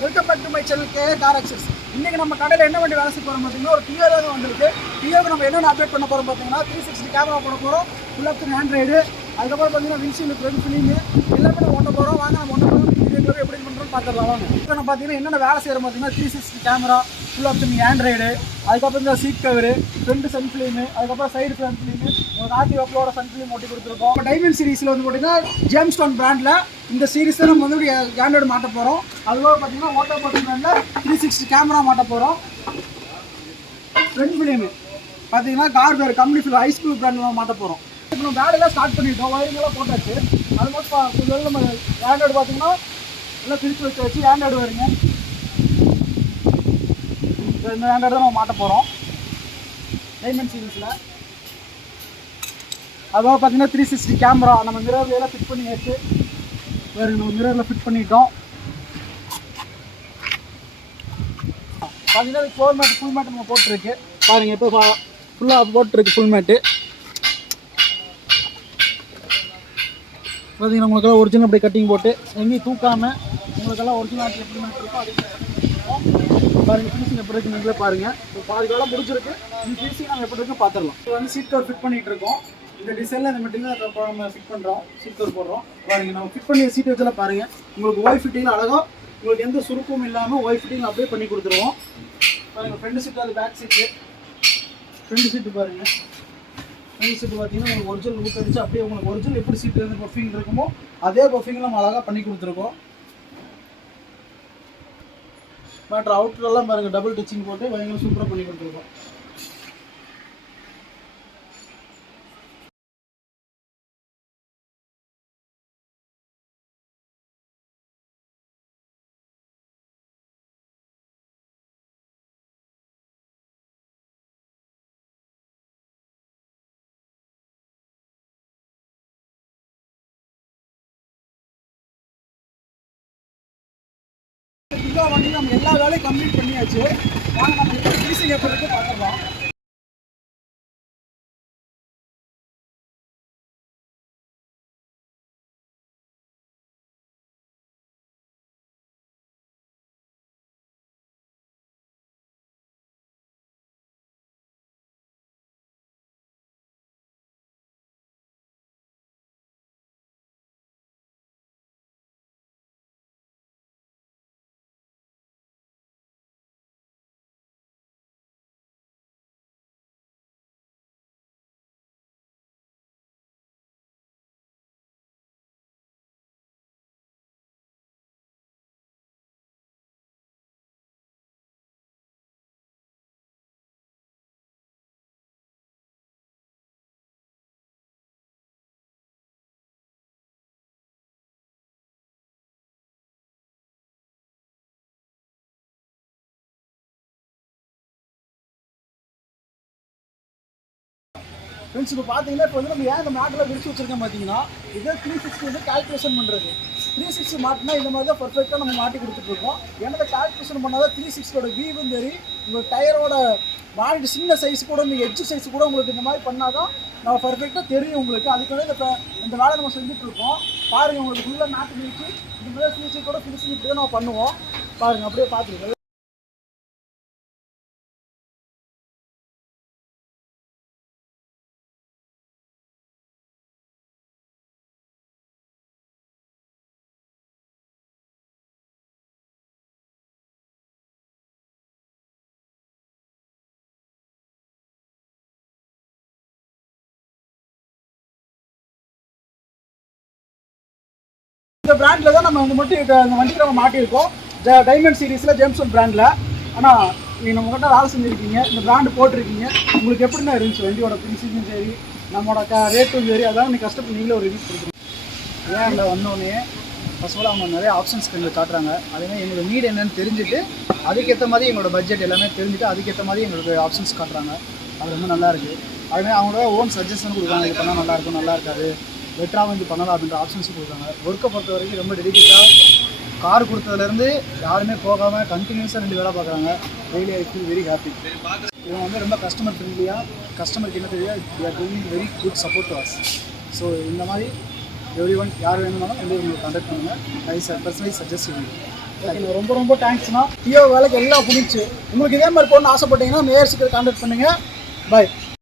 Welcome back to my channel K car access. இன்றைக்கி நம்ம கடையில் என்ன வண்டி வேலை செய்ய போகிறோம் பார்த்தீங்கன்னா, ஒரு டியோ தான் வந்திருக்கு. டியோக்கு நம்ம என்னென்ன அப்டேட் பண்ண போகிறோம் பார்த்தீங்கன்னா, 360 கேமரா போட போகிறோம், ஃபுல் ஆப்ஷன் ஆண்ட்ராய்டு, அதுக்கப்புறம் பார்த்தீங்கன்னா வின்ஷீல்டு ஃப்ரண்ட் ஃபிலிமு எல்லாமே நம்ம ஒட்ட போகிறோம். வாங்க நம்ம ஒட்ட போகிறோம், வீடியோக்களை எப்படி பண்ணுறோம் பார்த்துடலாம் வாங்க. இப்போ நம்ம பார்த்தீங்கன்னா என்னென்ன வேலை செய்கிறோம் பார்த்தீங்கன்னா, 360 கேமரா, ஃபுல் ஆப்ஷன் ஆண்ட்ராய்டு, அதுக்கப்புறம் இந்த seat cover, front sun film, அதுக்கப்புறம் சைடு ஃப்ரண்ட் ஃபிலிமு, உங்களுக்கு ஆர்டி வப்பலோட சன் ஃபிலிம் ஒட்டி கொடுத்துருக்கோம். இப்போ டைமண்ட் சீரிஸில் வந்து பார்த்தீங்கன்னா ஜேம்ஸ்டோன் பிராண்டில் இந்த சீரிஸ் தான் நம்ம வந்து ஆண்ட்ராய்டு மாட்ட போகிறோம். அதுபோக பார்த்தீங்கன்னா ஓட்டோ பிராண்டில் 360 கேமரா மாட்ட போகிறோம். ஃப்ரண்ட் ஃபிலிமு பார்த்தீங்கன்னா கார்பேர் கம்பெனி ஃபில் ஹைஸ்கூல் பிராண்டில் மாட்ட போகிறோம். இப்போ நம்ம வேலையெல்லாம் ஸ்டார்ட் பண்ணிட்டோம், ஒயரிங்கெல்லாம் போட்டாச்சு. அது மட்டும் நம்ம ஆண்ட்ராய்டு பார்த்தீங்கன்னா எல்லாம் பிரித்து வச்சு ஆண்ட்ராய்டு வருங்க. இந்த ஆண்ட்ராய்டு தான் நம்ம மாட்ட போகிறோம் டைமண்ட் சீரிஸில். அதுபோக பார்த்தீங்கன்னா 360 கேமரா நம்ம மிரர்லாம் ஃபிட் பண்ணியாச்சு. வேறு நம்ம மிரரில் ஃபிட் பண்ணிட்டோம். பார்த்தீங்கன்னா ஃபுல் மேட் நம்ம போட்டிருக்கு பாருங்கள். இப்போ ஃபுல்லாக போட்டிருக்கு ஃபுல் மேட்டு. பார்த்தீங்கன்னா உங்களுக்கெல்லாம் ஒரிஜினல் அப்படி கட்டிங் போட்டு எங்கேயும் தூக்காமல் உங்களுக்கெல்லாம் ஒரிஜினல் எப்படி இருக்கோ அதே பாருங்கள். ஃபினிஷிங் எப்படி இருக்கு நீங்களே பாருங்கள். இப்போ பாதி காலம் முடிஞ்சிருக்கு. இந்த ஃபினிஷிங் நம்ம எப்படி இருக்குன்னு பார்த்துடலாம். இப்போ வந்து சீட் கவர் ஃபிட் பண்ணிகிட்டு இருக்கோம். இந்த டிசைனில் இந்த மெட்டீரியல் நம்ம ஃபிட் பண்ணுறோம், சீட் கவர் போடுறோம். பாருங்கள் நம்ம ஃபிட் பண்ணி சீட் வச்செல்லாம் பாருங்கள். உங்களுக்கு ஒய் ஃபிட்டிங் அழகாக உங்களுக்கு எந்த சுருக்கமும் இல்லாமல் ஒய் ஃபிட்டிங் அப்படியே பண்ணி கொடுத்துருவோம். பாருங்கள் ஃப்ரண்ட் சீட்டு, அது பேக் சீட்டு. ஃப்ரண்ட் சீட்டு பாருங்கள். ஃப்ரண்ட் சீட்டு பார்த்தீங்கன்னா உங்களுக்கு ஒரிஜினல் லுக் அடிச்சு அப்படியே உங்களுக்கு ஒரிஜினல் எப்படி சீட்டு வந்து பஃபிங் இருக்குமோ அதே பஃபிங்கில் நம்ம அழகாக பண்ணி கொடுத்துருக்கோம். மேட்ரு அவுட்லெல்லாம் பாருங்கள் டபுள் டச்சிங் போட்டு பயங்கர சூப்பராக பண்ணி கொடுத்துருக்கோம். வண்டி நம்ம எல்லா வேலையும் கம்ப்ளீட் பண்ணியாச்சு. வாங்க நம்ம இப்போ ஃபினிஷிங் எப்படி இருக்கு பார்த்துடலாம். ஃப்ரெண்ட்ஸ் இப்போ பார்த்தீங்கன்னா இப்போ வந்து நம்ம ஏன் இந்த மேட்டில் விரிச்சு வச்சிருக்கோம் பார்த்தீங்கன்னா, இதே 360 வந்து கால்குலேஷன் பண்ணுறது. 360 மாட்டினா இந்த மாதிரி தான் பர்ஃபெக்டாக நம்ம மாட்டி கொடுத்துட்ருக்கோம். ஏன்னா இந்த கால்குலேஷன் பண்ணால் தான் 360ஓட வீவும் சரி, உங்கள் டயரோட மாட்டி சின்ன சைஸ் கூட இந்த எட்ஜ் சைஸ் கூட உங்களுக்கு இந்த மாதிரி பண்ணால் தான் நம்ம பர்ஃபெக்டாக தெரியும் உங்களுக்கு. அதுக்கு வந்து இந்த வேலை நம்ம செஞ்சுட்ருக்கோம். பாருங்கள் உங்களுக்கு ஃபுல்லாக நாட்டு மிதிச்சு இந்த மாதிரி ஃபினிஷிங்கோட ஃபினிஷிங் இப்படி தான் நம்ம பண்ணுவோம். பாருங்கள் அப்படியே பார்த்துருக்கோம். இந்த பிராண்டில் தான் நம்ம வந்து மட்டும் இந்த வண்டிக்கு நம்ம மாட்டியிருக்கோம். டைமண்ட் சீரிஸில் ஜேம்ஸ்டோன் பிராண்டில். ஆனால் நீங்கள் நம்மகிட்ட வேலை செஞ்சுருக்கீங்க, இந்த பிராண்டு போட்டிருக்கீங்க. உங்களுக்கு எப்படின்னா இருந்துச்சு வண்டியோட பிரின்சிப்பும் சரி, நம்மளோட ரேட்டும் சரி, அதான் நீங்கள் கஷ்டப்பட்டு நீங்களே ஒரு ரிவ்யூ கொடுக்குறீங்க. ஏன் இல்லை வந்தோடனே ஃபர்ஸ்ட் ஆஃப் ஆல் அவங்க நிறைய ஆப்ஷன்ஸ் எங்களுக்கு காட்டுறாங்க. அதேமாதிரி எங்களோட நீட் என்னென்னு தெரிஞ்சுட்டு அதுக்கேற்ற மாதிரி எங்களோட பட்ஜெட் எல்லாமே தெரிஞ்சுட்டு அதுக்கேற்ற மாதிரி எங்களுக்கு ஆப்ஷன்ஸ் காட்டுறாங்க. அது ரொம்ப நல்லா இருக்குது. அதுமாதிரி அவங்களோட ஓன் சஜஷன் கொடுக்குறாங்க. இது பண்ணால் நல்லாயிருக்கும், நல்லா இருக்காது, பெட்டராக வந்து பண்ணலாம் அப்படின்ற ஆப்ஷன்ஸ் கொடுக்குறாங்க. ஒர்க்கை பொறுத்த வரைக்கும் ரொம்ப டெடிக்கேட்டாக கார் கொடுத்ததுலேருந்து யாருமே போகாமல் கண்டினியூஸாக 2 வேலை பார்க்குறாங்க. Daily I feel very happy. இவங்க வந்து ரொம்ப கஸ்டமர் ஃப்ரெண்ட்லியாக, கஸ்டமருக்கு என்ன தெரியாது, they are doing very good support to us. So இந்த மாதிரி எவ்ரி ஒன் யார் வேணுமாலும் வந்து உங்களுக்கு கான்டாக்ட் பண்ணுங்கள். ஐ பர்சனலி சஜஸ்ட் ஓகேண்ணா. ரொம்ப ரொம்ப தேங்க்ஸ்ண்ணா. டியோ வேலைக்கு எல்லாம் புரிச்சு உங்களுக்கு இதே மாதிரி போகணுன்னு ஆசைப்பட்டீங்கன்னா மேயர்ஸுக்கு கான்டாக்ட் பண்ணுங்கள். பாய்.